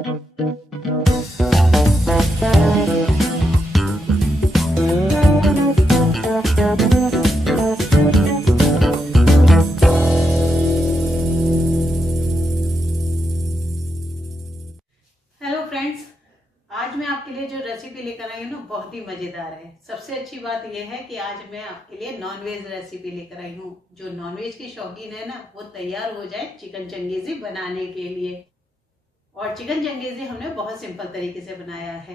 Friends, आज मैं आपके लिए जो रेसिपी लेकर आई हूँ ना बहुत ही मजेदार है। सबसे अच्छी बात यह है कि आज मैं आपके लिए नॉनवेज रेसिपी लेकर आई हूँ। जो नॉनवेज की शौकीन है ना वो तैयार हो जाए चिकन चंगेजी बनाने के लिए। और चिकन चंगेजी हमने बहुत सिंपल तरीके से बनाया है।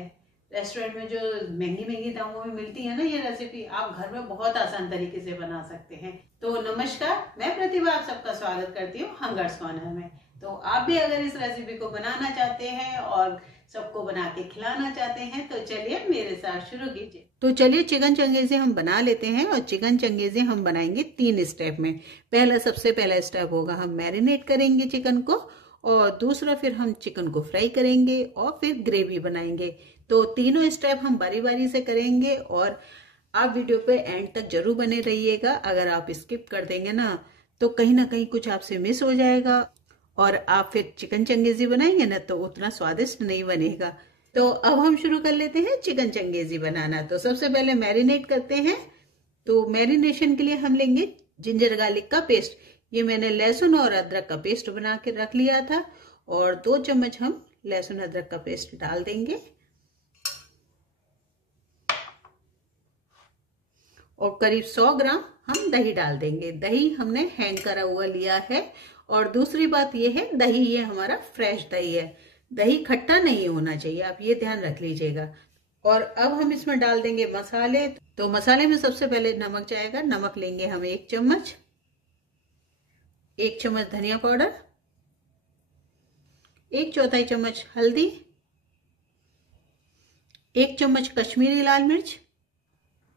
रेस्टोरेंट में जो महंगी दामों में मिलती है ना ये रेसिपी, आप घर में बहुत आसान तरीके से बना सकते हैं। तो नमस्कार, मैं प्रतिभा आप सबका स्वागत करती हूँ हंगर्स कॉर्नर में। तो आप भी अगर इस रेसिपी को बनाना चाहते हैं और सबको बना के खिलाना चाहते हैं तो चलिए मेरे साथ शुरू कीजिए। तो चलिए चिकन चंगेजी हम बना लेते हैं। और चिकन चंगेजी हम बनाएंगे 3 स्टेप में। सबसे पहला स्टेप होगा हम मैरिनेट करेंगे चिकन को, और दूसरा फिर हम चिकन को फ्राई करेंगे और फिर ग्रेवी बनाएंगे। तो तीनों स्टेप हम बारी बारी से करेंगे और आप वीडियो पे एंड तक जरूर बने रहिएगा। अगर आप स्किप कर देंगे ना तो कहीं ना कहीं कुछ आपसे मिस हो जाएगा और आप फिर चिकन चंगेजी बनाएंगे ना तो उतना स्वादिष्ट नहीं बनेगा। तो अब हम शुरू कर लेते हैं चिकन चंगेजी बनाना। तो सबसे पहले मैरिनेट करते हैं। तो मैरिनेशन के लिए हम लेंगे जिंजर गार्लिक का पेस्ट। ये मैंने लहसुन और अदरक का पेस्ट बना के रख लिया था, और 2 चम्मच हम लहसुन अदरक का पेस्ट डाल देंगे। और करीब 100 ग्राम हम दही डाल देंगे। दही हमने हैंग करा हुआ लिया है। और दूसरी बात ये है, दही ये हमारा फ्रेश दही है। दही खट्टा नहीं होना चाहिए, आप ये ध्यान रख लीजिएगा। और अब हम इसमें डाल देंगे मसाले। तो मसाले में सबसे पहले नमक जाएगा। नमक लेंगे हम 1 चम्मच, 1 चम्मच धनिया पाउडर, 1/4 चम्मच हल्दी, 1 चम्मच कश्मीरी लाल मिर्च।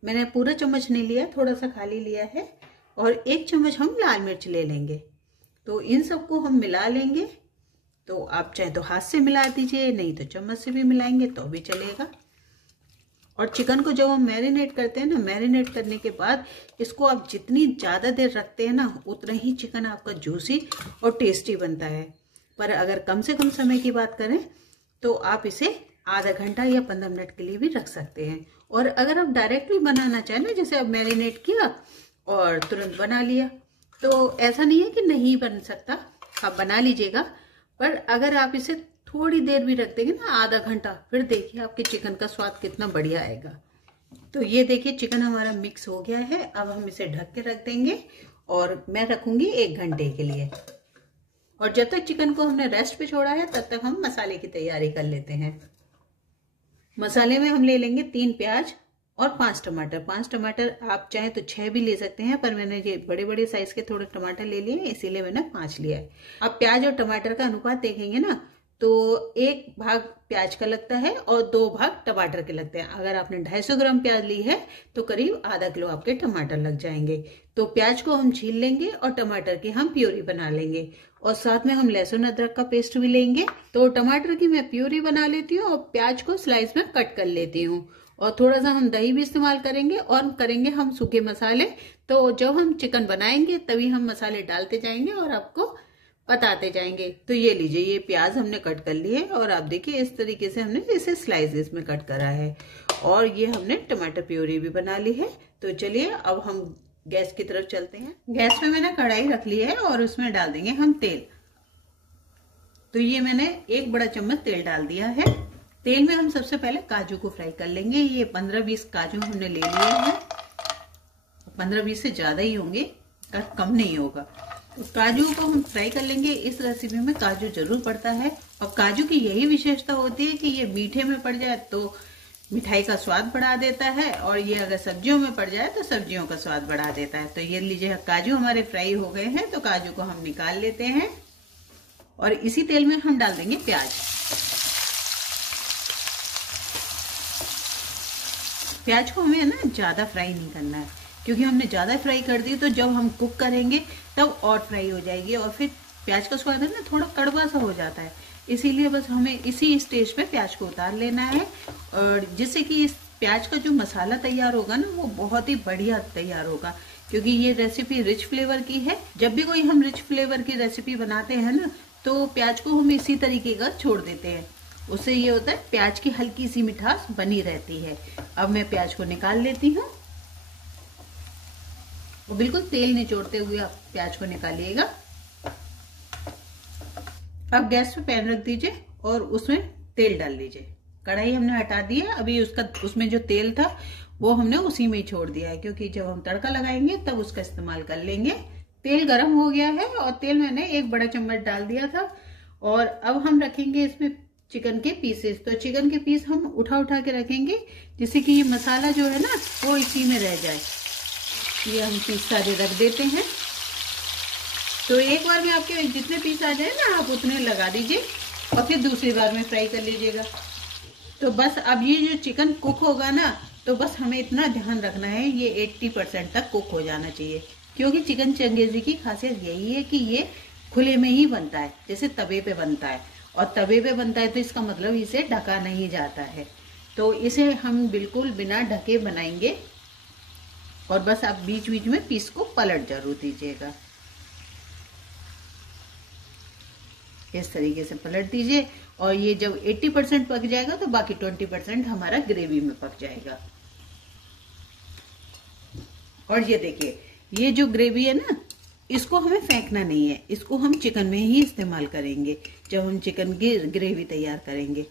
मैंने पूरा चम्मच नहीं लिया, थोड़ा सा खाली लिया है। और 1 चम्मच हम लाल मिर्च ले लेंगे। तो इन सबको हम मिला लेंगे। तो आप चाहे तो हाथ से मिला दीजिए, नहीं तो चम्मच से भी मिलाएंगे तो भी चलेगा। और चिकन को जब हम मैरिनेट करते हैं ना, मैरिनेट करने के बाद इसको आप जितनी ज़्यादा देर रखते हैं ना उतना ही चिकन आपका जूसी और टेस्टी बनता है। पर अगर कम से कम समय की बात करें तो आप इसे आधा घंटा या 15 मिनट के लिए भी रख सकते हैं। और अगर आप डायरेक्ट भी बनाना चाहें ना, जैसे आप मैरिनेट किया और तुरंत बना लिया, तो ऐसा नहीं है कि नहीं बन सकता, आप बना लीजिएगा। पर अगर आप इसे थोड़ी देर भी रख देंगे ना, आधा घंटा, फिर देखिए आपके चिकन का स्वाद कितना बढ़िया आएगा। तो ये देखिए चिकन हमारा मिक्स हो गया है। अब हम इसे ढक के रख देंगे और मैं रखूंगी 1 घंटे के लिए। और जब तक चिकन को हमने रेस्ट पे छोड़ा है तब तक हम मसाले की तैयारी कर लेते हैं। मसाले में हम ले लेंगे 3 प्याज और 5 टमाटर। 5 टमाटर आप चाहे तो 6 भी ले सकते हैं, पर मैंने ये बड़े बड़े साइज के थोड़े टमाटर ले लिए इसीलिए मैंने 5 लिया है। अब प्याज और टमाटर का अनुपात देखेंगे ना तो 1 भाग प्याज का लगता है और 2 भाग टमाटर के लगते हैं। अगर आपने 250 ग्राम प्याज ली है तो करीब आधा किलो आपके टमाटर लग जाएंगे। तो प्याज को हम छील लेंगे और टमाटर की हम प्यूरी बना लेंगे। और साथ में हम लहसुन अदरक का पेस्ट भी लेंगे। तो टमाटर की मैं प्यूरी बना लेती हूँ और प्याज को स्लाइस में कट कर लेती हूँ। और थोड़ा सा हम दही भी इस्तेमाल करेंगे और करेंगे हम सूखे मसाले। तो जब हम चिकन बनाएंगे तभी हम मसाले डालते जाएंगे और आपको बताते जाएंगे। तो ये लीजिए, ये प्याज हमने कट कर लिए और आप देखिए इस तरीके से हमने इसे स्लाइसेस में कट करा है। और ये हमने टमाटर प्यूरी भी बना ली है। तो चलिए अब हम गैस की तरफ चलते हैं। गैस पे मैंने कढ़ाई रख ली है और उसमें डाल देंगे हम तेल। तो ये मैंने 1 बड़ा चम्मच तेल डाल दिया है। तेल में हम सबसे पहले काजू को फ्राई कर लेंगे। ये 15-20 काजू हमने ले लिए हैं। 15-20 से ज्यादा ही होंगे, कम नहीं होगा। तो काजू को हम फ्राई कर लेंगे। इस रेसिपी में काजू जरूर पड़ता है। और काजू की यही विशेषता होती है कि ये मीठे में पड़ जाए तो मिठाई का स्वाद बढ़ा देता है, और ये अगर सब्जियों में पड़ जाए तो सब्जियों का स्वाद बढ़ा देता है। तो ये लीजिए, काजू हमारे फ्राई हो गए हैं। तो काजू को हम निकाल लेते हैं और इसी तेल में हम डाल देंगे प्याज। प्याज को हमें ना ज्यादा फ्राई नहीं करना है, क्योंकि हमने ज्यादा फ्राई कर दी तो जब हम कुक करेंगे तब और फ्राई हो जाएगी और फिर प्याज का स्वाद है ना थोड़ा कड़वा सा हो जाता है। इसीलिए बस हमें इसी स्टेज पे प्याज को उतार लेना है, और जिससे कि इस प्याज का जो मसाला तैयार होगा ना वो बहुत ही बढ़िया तैयार होगा। क्योंकि ये रेसिपी रिच फ्लेवर की है। जब भी कोई हम रिच फ्लेवर की रेसिपी बनाते हैं ना तो प्याज को हम इसी तरीके का छोड़ देते हैं। उससे ये होता है प्याज की हल्की सी मिठास बनी रहती है। अब मैं प्याज को निकाल लेती हूँ। और बिल्कुल तेल निचोड़ते हुए आप प्याज को निकालिएगा। अब गैस पे पैन रख दीजिए और उसमें तेल डाल दीजिए। कढ़ाई हमने हटा दी है। अभी उसमें जो तेल था वो हमने उसी में ही छोड़ दिया है, क्योंकि जब हम तड़का लगाएंगे तब उसका इस्तेमाल कर लेंगे। तेल गरम हो गया है और तेल मैंने 1 बड़ा चम्मच डाल दिया था। और अब हम रखेंगे इसमें चिकन के पीसेस। तो चिकन के पीस हम उठा उठा के रखेंगे, जिससे कि ये मसाला जो है ना वो इसी में रह जाए। ये हम पीस सारे रख देते हैं। तो एक बार में आपके जितने पीस आ जाए ना आप उतने लगा दीजिए और फिर दूसरी बार में फ्राई कर लीजिएगा। तो बस अब ये जो चिकन कुक होगा ना, तो बस हमें इतना ध्यान रखना है ये 80% तक कुक हो जाना चाहिए, क्योंकि चिकन चंगेजी की खासियत यही है कि ये खुले में ही बनता है, जैसे तवे पे बनता है। और तवे पे बनता है तो इसका मतलब इसे ढका नहीं जाता है। तो इसे हम बिल्कुल बिना ढके बनाएंगे। और बस आप बीच बीच में पीस को पलट जरूर दीजिएगा। इस तरीके से पलट दीजिए। और ये जब 80% पक जाएगा तो बाकी 20% हमारा ग्रेवी में पक जाएगा। और ये देखिए, ये जो ग्रेवी है ना, इसको हमें फेंकना नहीं है, इसको हम चिकन में ही इस्तेमाल करेंगे जब हम चिकन की ग्रेवी तैयार करेंगे।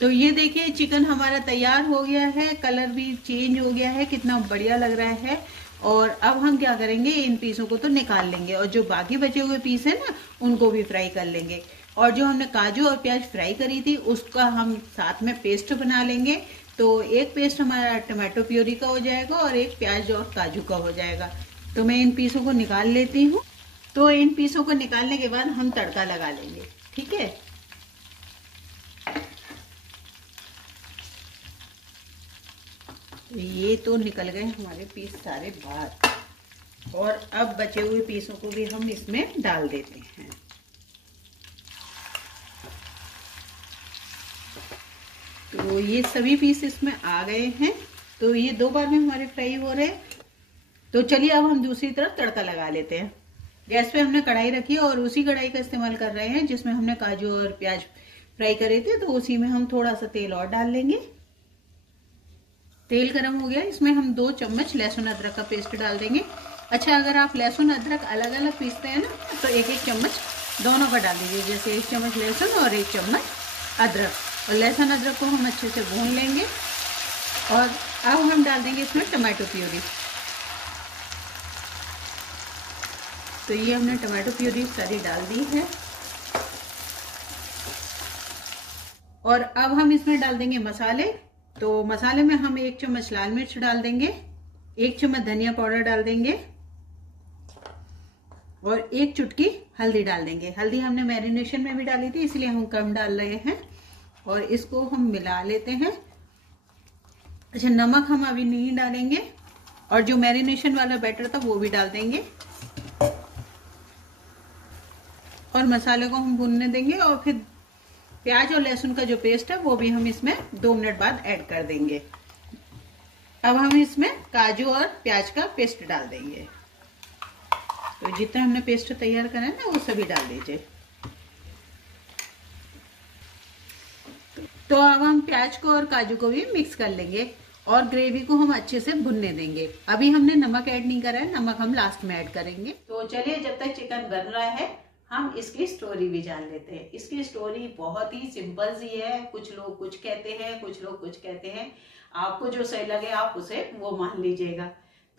तो ये देखिए चिकन हमारा तैयार हो गया है, कलर भी चेंज हो गया है, कितना बढ़िया लग रहा है। और अब हम क्या करेंगे, इन पीसों को तो निकाल लेंगे और जो बाकी बचे हुए पीस है ना उनको भी फ्राई कर लेंगे। और जो हमने काजू और प्याज फ्राई करी थी उसका हम साथ में पेस्ट बना लेंगे। तो एक पेस्ट हमारा टमाटो प्यूरी का हो जाएगा और एक प्याज और काजू का हो जाएगा। तो मैं इन पीसों को निकाल लेती हूँ। तो इन पीसों को निकालने के बाद हम तड़का लगा लेंगे, ठीक है। ये तो निकल गए हमारे पीस सारे बाहर। और अब बचे हुए पीसों को भी हम इसमें डाल देते हैं। तो ये सभी पीस इसमें आ गए हैं। तो ये 2 बार में हमारे फ्राई हो रहे हैं। तो चलिए अब हम दूसरी तरफ तड़का लगा लेते हैं। गैस पे हमने कढ़ाई रखी है और उसी कढ़ाई का इस्तेमाल कर रहे हैं जिसमें हमने काजू और प्याज फ्राई करे थे। तो उसी में हम थोड़ा सा तेल और डाल लेंगे। तेल गरम हो गया, इसमें हम 2 चम्मच लहसुन अदरक का पेस्ट डाल देंगे। अच्छा, अगर आप लहसुन अदरक अलग अलग पीसते हैं ना तो 1-1 चम्मच दोनों का डाल दीजिए, जैसे 1 चम्मच लहसुन और 1 चम्मच अदरक। और लहसुन अदरक को हम अच्छे से भून लेंगे। और अब हम डाल देंगे इसमें टमाटो प्यूरी। तो ये हमने टमाटो प्यूरी सारी डाल दी है। और अब हम इसमें डाल देंगे मसाले। तो मसाले में हम 1 चम्मच लाल मिर्च डाल देंगे, 1 चम्मच धनिया पाउडर डाल देंगे और 1 चुटकी हल्दी डाल देंगे। हल्दी हमने मैरिनेशन में भी डाली थी इसलिए हम कम डाल रहे हैं। और इसको हम मिला लेते हैं। अच्छा, नमक हम अभी नहीं डालेंगे। और जो मैरिनेशन वाला बैटर था वो भी डाल देंगे। और मसाले को हम भूनने देंगे। और फिर प्याज और लहसुन का जो पेस्ट है वो भी हम इसमें 2 मिनट बाद ऐड कर देंगे। अब हम इसमें काजू और प्याज का पेस्ट डाल देंगे। तो जितना हमने पेस्ट तैयार करा है ना वो सभी डाल दीजिए। तो अब हम प्याज को और काजू को भी मिक्स कर लेंगे और ग्रेवी को हम अच्छे से भुनने देंगे। अभी हमने नमक ऐड नहीं करा है, नमक हम लास्ट में ऐड करेंगे। तो चलिए, जब तक चिकन बन रहा है हम इसकी स्टोरी भी जान लेते हैं। इसकी स्टोरी बहुत ही सिंपल सी है। कुछ लोग कुछ कहते हैं, कुछ लोग कुछ कहते हैं। आपको जो सही लगे आप उसे वो मान लीजिएगा।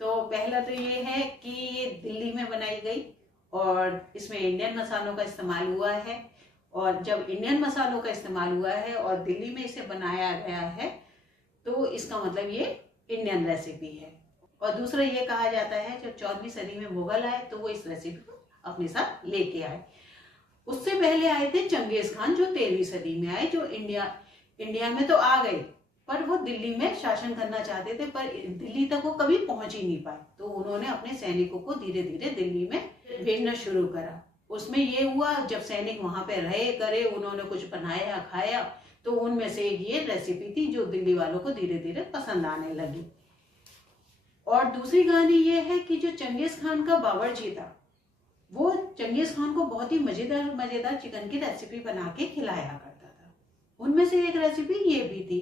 तो पहला तो ये है कि ये दिल्ली में बनाई गई और इसमें इंडियन मसालों का इस्तेमाल हुआ है। और जब इंडियन मसालों का इस्तेमाल हुआ है और दिल्ली में इसे बनाया गया है तो इसका मतलब ये इंडियन रेसिपी है। और दूसरा ये कहा जाता है जब 14वीं सदी में मुगल आए तो वो इस रेसिपी को अपने साथ लेके आए। उससे पहले आए थे चंगेज खान जो 13वीं सदी में आए, जो इंडिया में तो आ गए पर वो दिल्ली में शासन करना चाहते थे, पर दिल्ली तक वो कभी पहुंच ही नहीं पाए। तो उन्होंने अपने सैनिकों को धीरे धीरे दिल्ली में भेजना शुरू करा। उसमें ये हुआ जब सैनिक वहां पे रहे करे, उन्होंने कुछ बनाया खाया, तो उनमें से एक ये रेसिपी थी जो दिल्ली वालों को धीरे धीरे पसंद आने लगी। और दूसरी कहानी ये है कि जो चंगेज खान का बावर्ची था वो चंगेज खान को बहुत ही मजेदार मजेदार चिकन की रेसिपी बना के खिलाया करता था। उनमें से एक रेसिपी ये भी थी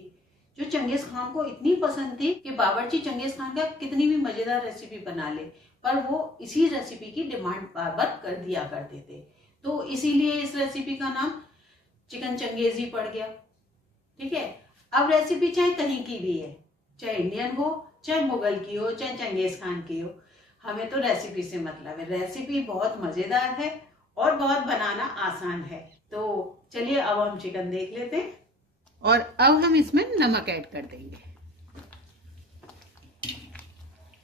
जो चंगेज खान को इतनी पसंद थी कि बावर्ची चंगेज खान का कितनी भी मजेदार रेसिपी बना ले, पर वो इसी रेसिपी की डिमांड बार बार कर दिया करते थे। तो इसीलिए इस रेसिपी का नाम चिकन चंगेजी पड़ गया। ठीक है, अब रेसिपी चाहे कहीं की भी है, चाहे इंडियन हो, चाहे मुगल की हो, चाहे चंगेज खान की हो, हमें तो रेसिपी से मतलब है। रेसिपी बहुत मजेदार है और बहुत बनाना आसान है। तो चलिए अब हम चिकन देख लेते हैं और अब हम इसमें नमक ऐड कर देंगे।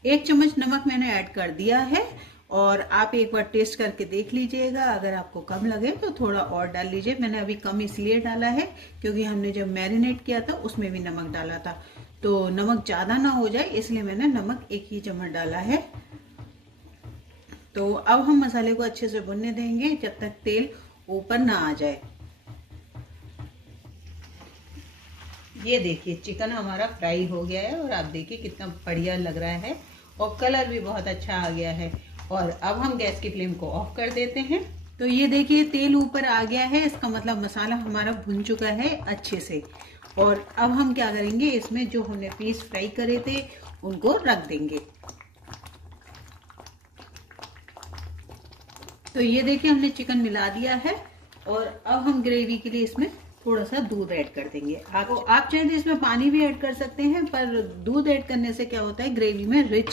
1 चम्मच नमक मैंने ऐड कर दिया है और आप एक बार टेस्ट करके देख लीजिएगा। अगर आपको कम लगे तो थोड़ा और डाल लीजिए। मैंने अभी कम इसलिए डाला है क्योंकि हमने जब मैरिनेट किया था उसमें भी नमक डाला था, तो नमक ज्यादा ना हो जाए इसलिए मैंने नमक 1 ही चम्मच डाला है। तो अब हम मसाले को अच्छे से भुनने देंगे जब तक तेल ऊपर ना आ जाए। ये देखिए चिकन हमारा फ्राई हो गया है और आप देखिए कितना बढ़िया लग रहा है और कलर भी बहुत अच्छा आ गया है। और अब हम गैस की फ्लेम को ऑफ कर देते हैं। तो ये देखिए तेल ऊपर आ गया है, इसका मतलब मसाला हमारा भुन चुका है अच्छे से। और अब हम क्या करेंगे, इसमें जो हमने पीस फ्राई करे थे उनको रख देंगे। तो ये देखिए हमने चिकन मिला दिया है और अब हम ग्रेवी के लिए इसमें थोड़ा सा दूध ऐड कर देंगे। आप चाहे तो इसमें पानी भी ऐड कर सकते हैं, पर दूध ऐड करने से क्या होता है, ग्रेवी में रिच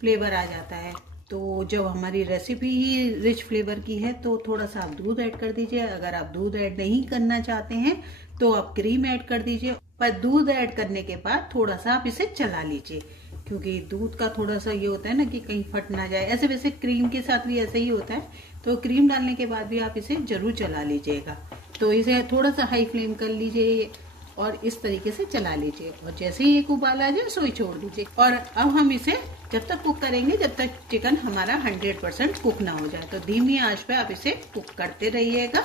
फ्लेवर आ जाता है। तो जब हमारी रेसिपी ही रिच फ्लेवर की है तो थोड़ा सा आप दूध ऐड कर दीजिए। अगर आप दूध ऐड नहीं करना चाहते हैं तो आप क्रीम ऐड कर दीजिए, पर दूध ऐड करने के बाद थोड़ा सा आप इसे चला लीजिए, क्योंकि दूध का थोड़ा सा ये होता है ना कि कहीं फट ना जाए। ऐसे वैसे क्रीम के साथ भी ऐसे ही होता है, तो क्रीम डालने के बाद भी आप इसे जरूर चला लीजिएगा। तो इसे थोड़ा सा हाई फ्लेम कर लीजिए और इस तरीके से चला लीजिए और जैसे ही एक उबाल आ जाए सोई छोड़ दीजिए। और अब हम इसे जब तक कुक करेंगे जब तक चिकन हमारा 100% कुक ना हो जाए। तो धीमी आंच पे आप इसे कुक करते रहिएगा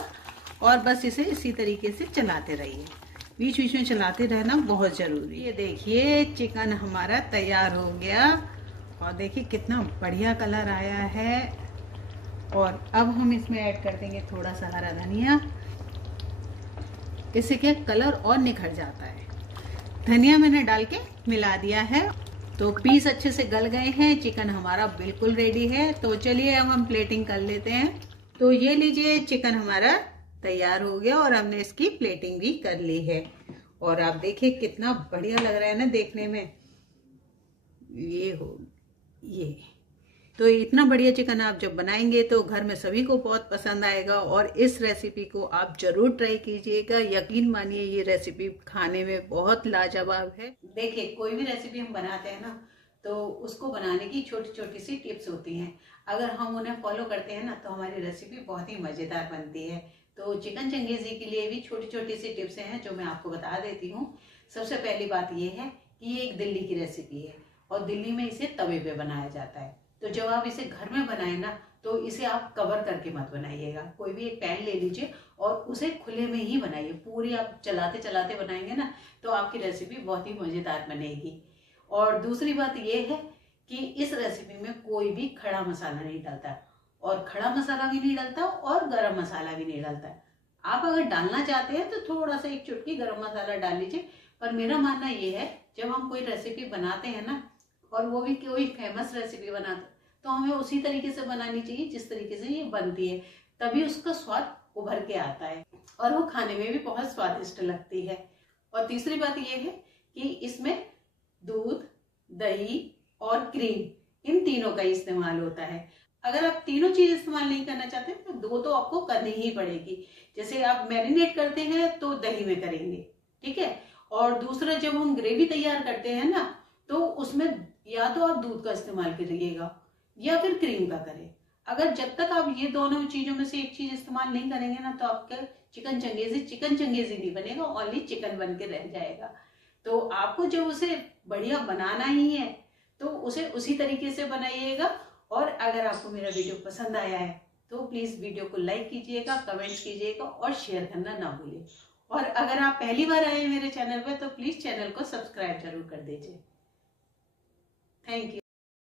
और बस इसे इसी तरीके से चलाते रहिए। बीच बीच में चलाते रहना बहुत जरूरी है। ये देखिए चिकन हमारा तैयार हो गया और देखिए कितना बढ़िया कलर आया है। और अब हम इसमें ऐड कर देंगे थोड़ा सा हरा धनिया, इससे क्या कलर और निखर जाता है। धनिया मैंने डाल के मिला दिया है। तो पीस अच्छे से गल गए हैं, चिकन हमारा बिल्कुल रेडी है। तो चलिए अब हम प्लेटिंग कर लेते हैं। तो ये लीजिए चिकन हमारा तैयार हो गया और हमने इसकी प्लेटिंग भी कर ली है। और आप देखिए कितना बढ़िया लग रहा है ना देखने में। ये तो इतना बढ़िया चिकन आप जब बनाएंगे तो घर में सभी को बहुत पसंद आएगा और इस रेसिपी को आप जरूर ट्राई कीजिएगा। यकीन मानिए ये रेसिपी खाने में बहुत लाजवाब है। देखिए कोई भी रेसिपी हम बनाते हैं ना तो उसको बनाने की छोटी छोटी सी टिप्स होती हैं। अगर हम उन्हें फॉलो करते हैं ना तो हमारी रेसिपी बहुत ही मजेदार बनती है। तो चिकन चंगेजी के लिए भी छोटी छोटी सी टिप्स हैं जो मैं आपको बता देती हूँ। सबसे पहली बात ये है कि ये एक दिल्ली की रेसिपी है और दिल्ली में इसे तवे पे बनाया जाता है। तो जब आप इसे घर में बनाए ना तो इसे आप कवर करके मत बनाइएगा। कोई भी एक पैन ले लीजिए और उसे खुले में ही बनाइए। पूरी आप चलाते चलाते बनाएंगे ना तो आपकी रेसिपी बहुत ही मजेदार बनेगी। और दूसरी बात ये है कि इस रेसिपी में कोई भी खड़ा मसाला नहीं डलता और खड़ा मसाला भी नहीं डलता और गरम मसाला भी नहीं डलता। आप अगर डालना चाहते हैं तो थोड़ा सा एक चुटकी गरम मसाला डाल लीजिए, पर मेरा मानना ये है जब हम कोई रेसिपी बनाते हैं ना और वो भी कोई फेमस रेसिपी बनाते तो हमें उसी तरीके से बनानी चाहिए जिस तरीके से ये बनती है, तभी उसका स्वाद उभर के आता है और वो खाने में भी बहुत स्वादिष्ट लगती है। और तीसरी बात ये है कि इसमें दूध, दही और क्रीम इन तीनों का इस्तेमाल होता है। अगर आप तीनों चीज इस्तेमाल नहीं करना चाहते तो दो तो आपको करनी ही पड़ेगी। जैसे आप मैरिनेट करते हैं तो दही में करेंगे, ठीक है। और दूसरा जब हम ग्रेवी तैयार करते हैं ना तो उसमें या तो आप दूध का इस्तेमाल करिएगा या फिर क्रीम का करें। अगर जब तक आप ये दोनों चीजों में से एक चीज इस्तेमाल नहीं करेंगे ना तो आपका चिकन चंगेजी नहीं बनेगा, ओनली चिकन बन के रह जाएगा। तो आपको जब उसे बढ़िया बनाना ही है तो उसे उसी तरीके से बनाइएगा। और अगर आपको मेरा वीडियो पसंद आया है तो प्लीज वीडियो को लाइक कीजिएगा, कमेंट्स कीजिएगा और शेयर करना ना भूलिए। और अगर आप पहली बार आए मेरे चैनल पर तो प्लीज चैनल को सब्सक्राइब जरूर कर दीजिए। Thank you.